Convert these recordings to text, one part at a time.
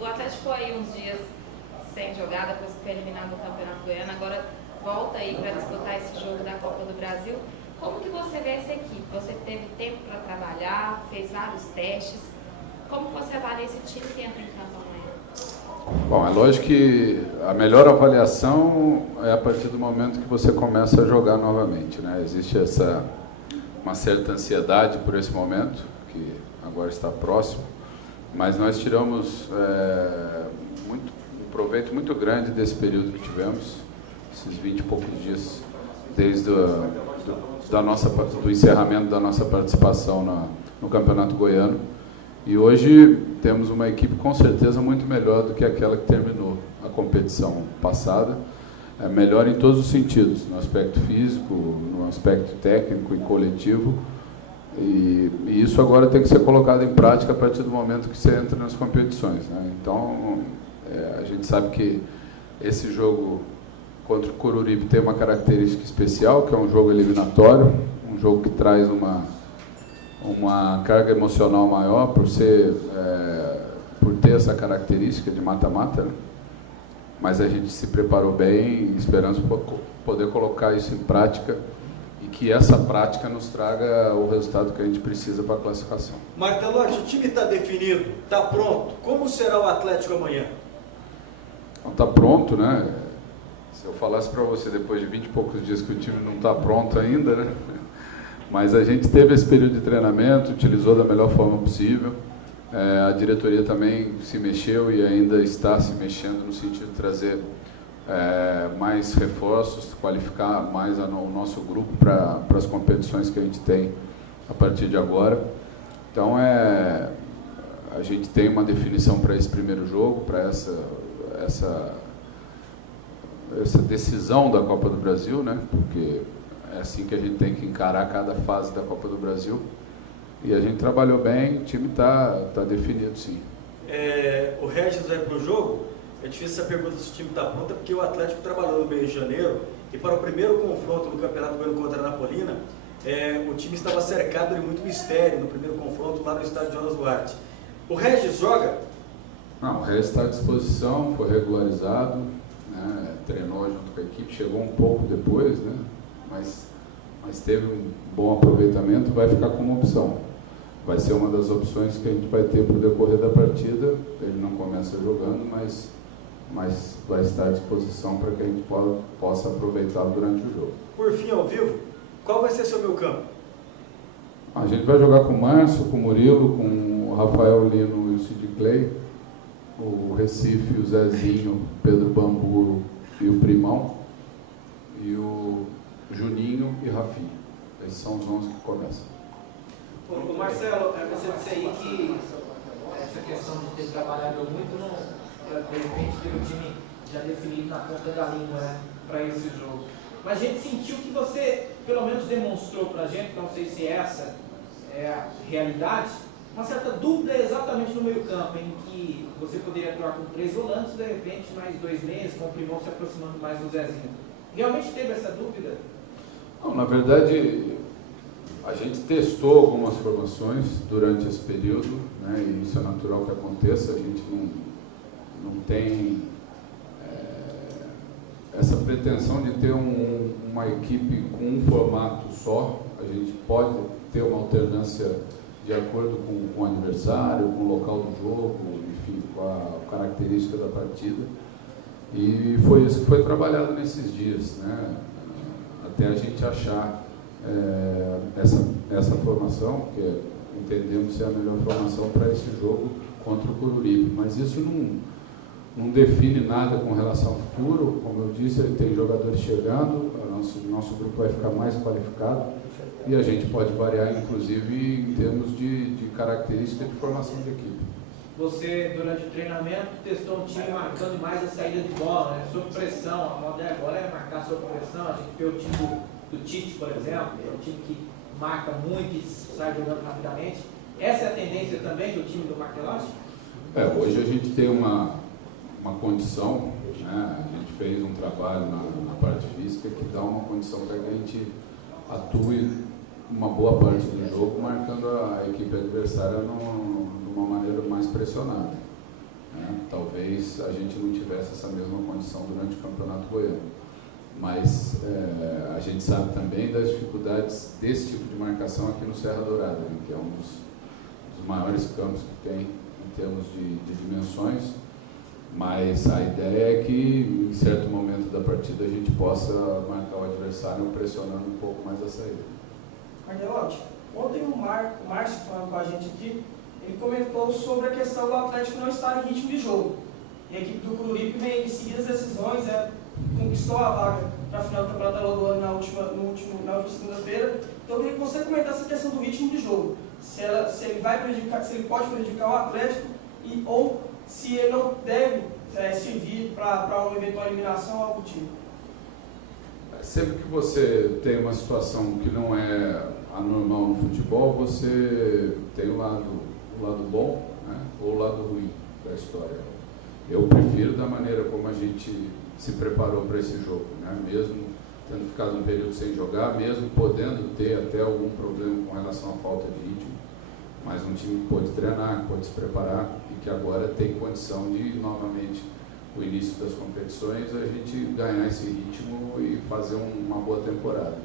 o Atlético ficou aí uns dias sem jogar, depois que foi eliminado do Campeonato Goiano, agora volta aí para disputar esse jogo da Copa do Brasil. Como que você vê essa equipe? Você teve tempo para trabalhar, fez vários testes. Como você avalia esse time que entra em campo amanhã? Bom, é lógico que a melhor avaliação é a partir do momento que você começa a jogar novamente, né? Existe uma certa ansiedade por esse momento, que agora está próximo, mas nós tiramos um proveito muito grande desse período que tivemos, esses 20 e poucos dias, desde do encerramento da nossa participação no Campeonato Goiano. E hoje temos uma equipe com certeza muito melhor do que aquela que terminou a competição passada, melhor em todos os sentidos, no aspecto físico, no aspecto técnico e coletivo, e isso agora tem que ser colocado em prática a partir do momento que você entra nas competições, né? Então, a gente sabe que esse jogo contra o Coruripe tem uma característica especial, que é um jogo eliminatório, um jogo que traz uma carga emocional maior por ter essa característica de mata-mata, né? Mas a gente se preparou bem e esperamos poder colocar isso em prática e que essa prática nos traga o resultado que a gente precisa para a classificação. Martelotti, o time está definido, está pronto. Como será o Atlético amanhã? Está pronto, né? Se eu falasse para você depois de 20 e poucos dias que o time não está pronto ainda, né? Mas a gente teve esse período de treinamento, utilizou da melhor forma possível. A diretoria também se mexeu e ainda está se mexendo no sentido de trazer mais reforços, qualificar mais o nosso grupo para as competições que a gente tem a partir de agora. Então, a gente tem uma definição para esse primeiro jogo, para essa decisão da Copa do Brasil, né? Porque é assim que a gente tem que encarar cada fase da Copa do Brasil. E a gente trabalhou bem, o time está definido, sim. O Regis vai para o jogo. É difícil essa pergunta se o time está pronto, porque o Atlético trabalhou no mês de janeiro e para o primeiro confronto no Campeonato Goiano contra a Napolina, o time estava cercado de muito mistério no primeiro confronto lá no estádio Jonas Duarte. O Regis joga? Não, o Regis está à disposição, foi regularizado, né, treinou junto com a equipe, chegou um pouco depois, né, mas teve um bom aproveitamento, vai ficar como opção. Vai ser uma das opções que a gente vai ter para o decorrer da partida. Ele não começa jogando, mas vai estar à disposição para que a gente possa aproveitá-lo durante o jogo. Por fim, ao vivo, qual vai ser seu meio campo? A gente vai jogar com o Márcio, com o Murilo, com o Rafael Lino e o Sid Clay, o Recife, o Zezinho, o Pedro Bamburo e o Primão, e o Juninho e Rafinha. Esses são os 11 que começam. O Marcelo, você disse aí que essa questão de ter trabalhado muito, de repente ter o time já definido na ponta da língua, né, para esse jogo. Mas a gente sentiu que você, pelo menos, demonstrou para a gente, não sei se essa é a realidade, uma certa dúvida exatamente no meio-campo, em que você poderia atuar com 3 volantes, de repente mais 2 meias, com o Primão se aproximando mais do Zezinho. Realmente teve essa dúvida? Não, na verdade, a gente testou algumas formações durante esse período, né, e isso é natural que aconteça. A gente não tem essa pretensão de ter uma equipe com um formato só. A gente pode ter uma alternância de acordo com o adversário, com o local do jogo, enfim, com a característica da partida. E foi isso que foi trabalhado nesses dias, né, até a gente achar essa formação, que entendemos ser a melhor formação para esse jogo contra o Coruripe. Mas isso não define nada com relação ao futuro. Como eu disse, ele tem jogadores chegando, nosso grupo vai ficar mais qualificado e a gente pode variar, inclusive, em termos de característica de formação de equipe. Você, durante o treinamento, testou um time marcando mais a saída de bola, né, sob pressão. A moda agora é marcar sob pressão. A gente vê o time do Tite, por exemplo, é um time que marca muito e sai jogando rapidamente. Essa é a tendência também do time do Martelotti? Hoje a gente tem uma condição, né? A gente fez um trabalho na parte física que dá uma condição para que a gente atue uma boa parte do jogo, marcando a equipe adversária de uma maneira mais pressionada. né? Talvez a gente não tivesse essa mesma condição durante o Campeonato Goiano. Mas a gente sabe também das dificuldades desse tipo de marcação aqui no Serra Dourada, né? Que é um dos maiores campos que tem em termos de dimensões. Mas a ideia é que, em certo momento da partida, a gente possa marcar o adversário pressionando um pouco mais a saída. Cardelotti, ontem o Márcio, falando com a gente aqui, ele comentou sobre a questão do Atlético não estar em ritmo de jogo. E a equipe do Coruripe vem de seguidas decisões, conquistou a vaga para a final do Campeonato Estadual na última segunda-feira. Então eu queria que você comentasse essa questão do ritmo de jogo. Se ele pode prejudicar o Atlético ou se ele não deve servir para uma eventual eliminação ou algo do tipo. Sempre que você tem uma situação que não é anormal no futebol, você tem o lado bom, né, ou o lado ruim da história. Eu prefiro da maneira como a gente se preparou para esse jogo, né, mesmo tendo ficado um período sem jogar, mesmo podendo ter até algum problema com relação à falta de ritmo, mas um time que pôde treinar, que pôde se preparar e que agora tem condição de, novamente, o início das competições, a gente ganhar esse ritmo e fazer uma boa temporada.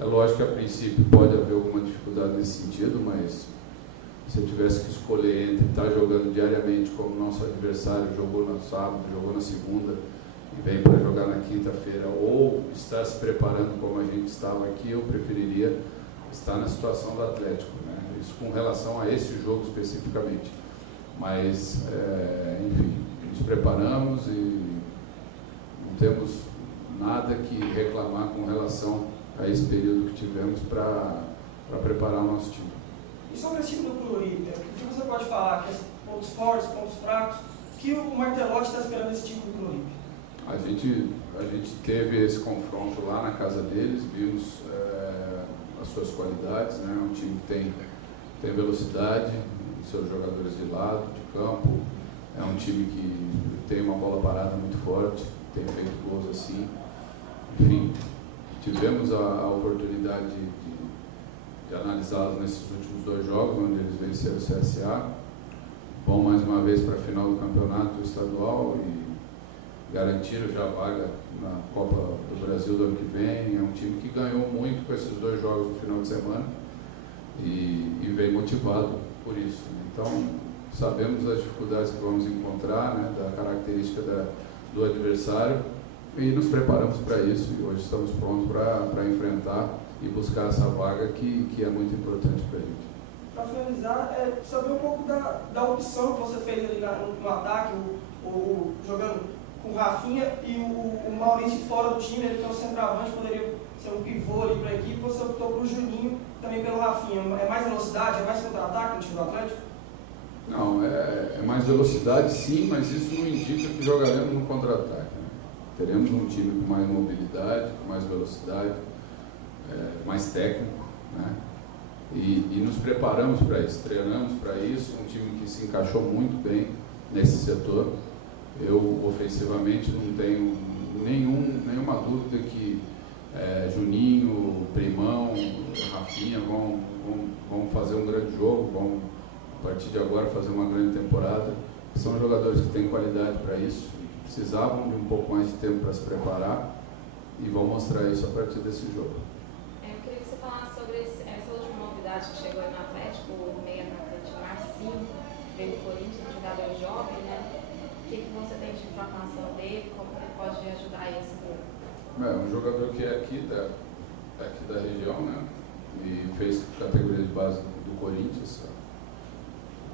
É lógico que a princípio pode haver alguma dificuldade nesse sentido, mas se eu tivesse que escolher entre estar jogando diariamente como nosso adversário jogou no sábado, jogou na segunda e vem para jogar na quinta-feira, ou estar se preparando como a gente estava aqui, eu preferiria estar na situação do Atlético, né? Isso com relação a esse jogo especificamente. Mas, enfim, nos preparamos e não temos nada que reclamar com relação a esse período que tivemos para preparar o nosso time. E sobre esse time do Coruripe, o que você pode falar? Que pontos fortes, pontos fracos? O que o Martelotti está esperando desse time do Coruripe? A gente teve esse confronto lá na casa deles, vimos as suas qualidades, né? É um time que tem velocidade, seus jogadores de lado, de campo. É um time que tem uma bola parada muito forte, tem feito gols assim. Enfim, tivemos a oportunidade de analisá-los nesses últimos 2 jogos, onde eles venceram o CSA. Vão mais uma vez para a final do campeonato estadual e garantiram já a vaga na Copa do Brasil do ano que vem. É um time que ganhou muito com esses 2 jogos no final de semana e vem motivado por isso. Então, sabemos das dificuldades que vamos encontrar, né, da característica do adversário e nos preparamos para isso e hoje estamos prontos para enfrentar e buscar essa vaga que é muito importante para a gente. Para finalizar, saber um pouco da opção que você fez ali no ataque, jogando com o Rafinha e o Maurício fora do time, ele que é um centroavante, poderia ser um pivô ali para a equipe, você optou para o Juninho também pelo Rafinha. É mais velocidade, é mais contra-ataque no time do Atlético? Não, é mais velocidade sim, mas isso não indica que jogaremos no contra-ataque, né? Teremos um time com mais mobilidade, com mais velocidade, mais técnico, né? E nos preparamos para isso, treinamos para isso, um time que se encaixou muito bem nesse setor. Eu, ofensivamente, não tenho nenhuma dúvida que Juninho, Primão, Rafinha vão fazer um grande jogo, vão, a partir de agora, fazer uma grande temporada. São jogadores que têm qualidade para isso, precisavam de um pouco mais de tempo para se preparar e vão mostrar isso a partir desse jogo. Eu queria que você falasse sobre essa última novidade que chegou aí no Atlético, o meia atacante Marcinho, veio do Corinthians, um jogador jovem, né? O que você tem de informação dele, como ele pode ajudar esse grupo? É um jogador que é aqui da região, né? E fez categoria de base do Corinthians.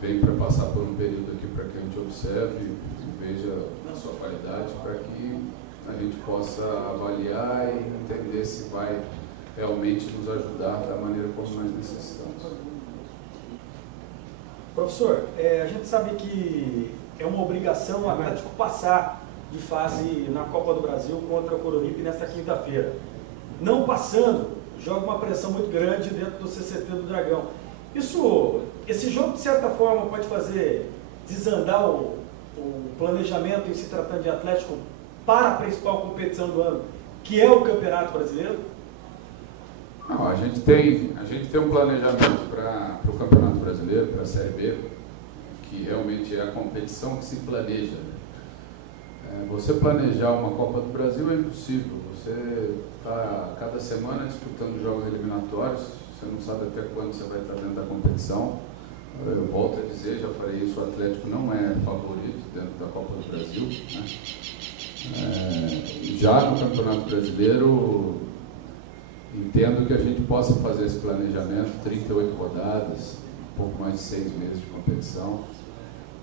Vem para passar por um período aqui para que a gente observe e veja a sua qualidade, para que a gente possa avaliar e entender se vai realmente nos ajudar da maneira como nós necessitamos. Professor, a gente sabe que é uma obrigação o Atlético passar de fase na Copa do Brasil contra o Coruripe nesta quinta-feira. Não passando, joga uma pressão muito grande dentro do CCT do Dragão. Esse jogo, de certa forma, pode fazer desandar o planejamento em se tratando de Atlético para a principal competição do ano, que é o Campeonato Brasileiro? Não, a gente tem um planejamento para o Campeonato Brasileiro, para a Série B, que realmente é a competição que se planeja. Você planejar uma Copa do Brasil é impossível. Você está cada semana disputando jogos eliminatórios, você não sabe até quando você vai estar dentro da competição. Eu volto a dizer, já falei isso, o Atlético não é favorito dentro da Copa do Brasil, né? Já no Campeonato Brasileiro, entendo que a gente possa fazer esse planejamento, 38 rodadas, um pouco mais de 6 meses de competição.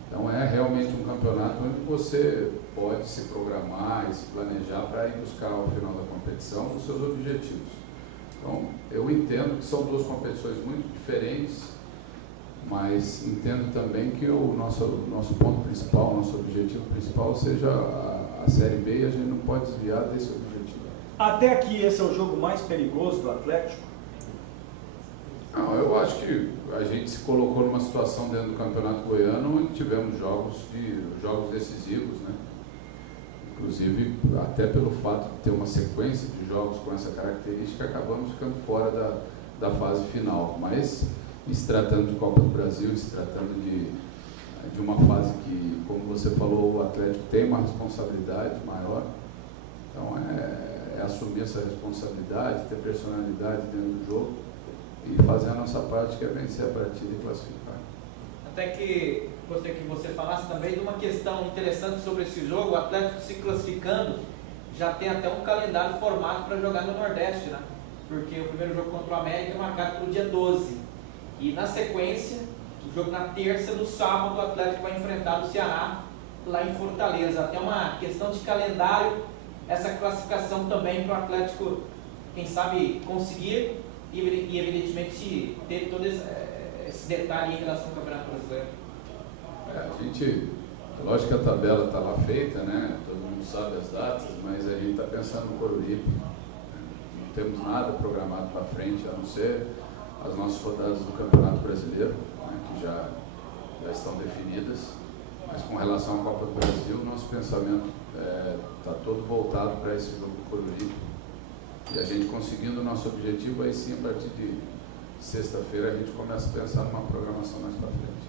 Então é realmente um campeonato onde você pode se programar e se planejar para ir buscar ao final da competição os seus objetivos. Então eu entendo que são duas competições muito diferentes, mas entendo também que o nosso ponto principal, nosso objetivo principal seja a Série B, e a gente não pode desviar desse objetivo. Até aqui esse é o jogo mais perigoso do Atlético? Não, eu acho que a gente se colocou numa situação dentro do Campeonato Goiano onde tivemos jogos decisivos, né? Inclusive, até pelo fato de ter uma sequência de jogos com essa característica, acabamos ficando fora da fase final. Mas, se tratando de Copa do Brasil, se tratando de uma fase que, como você falou, o Atlético tem uma responsabilidade maior. Então, é assumir essa responsabilidade, ter personalidade dentro do jogo e fazer a nossa parte, que é vencer a partida e classificar. Até que você falasse também de uma questão interessante sobre esse jogo, o Atlético se classificando, já tem até um calendário formado para jogar no Nordeste, né? Porque o primeiro jogo contra o América é marcado para o dia 12. E na sequência, o jogo na terça, no sábado, o Atlético vai enfrentar o Ceará lá em Fortaleza. Até uma questão de calendário, essa classificação também para o Atlético, quem sabe, conseguir e evidentemente ter todo esse detalhe em relação ao Campeonato Brasileiro. Lógico que a tabela está lá feita, né? Todo mundo sabe as datas, mas a gente está pensando no Coruripe. Não temos nada programado para frente, a não ser as nossas rodadas do Campeonato Brasileiro, né, que já estão definidas. Mas com relação à Copa do Brasil, nosso pensamento está todo voltado para esse jogo do Coruripe. E a gente conseguindo o nosso objetivo, aí sim, a partir de sexta-feira, a gente começa a pensar numa programação mais para frente.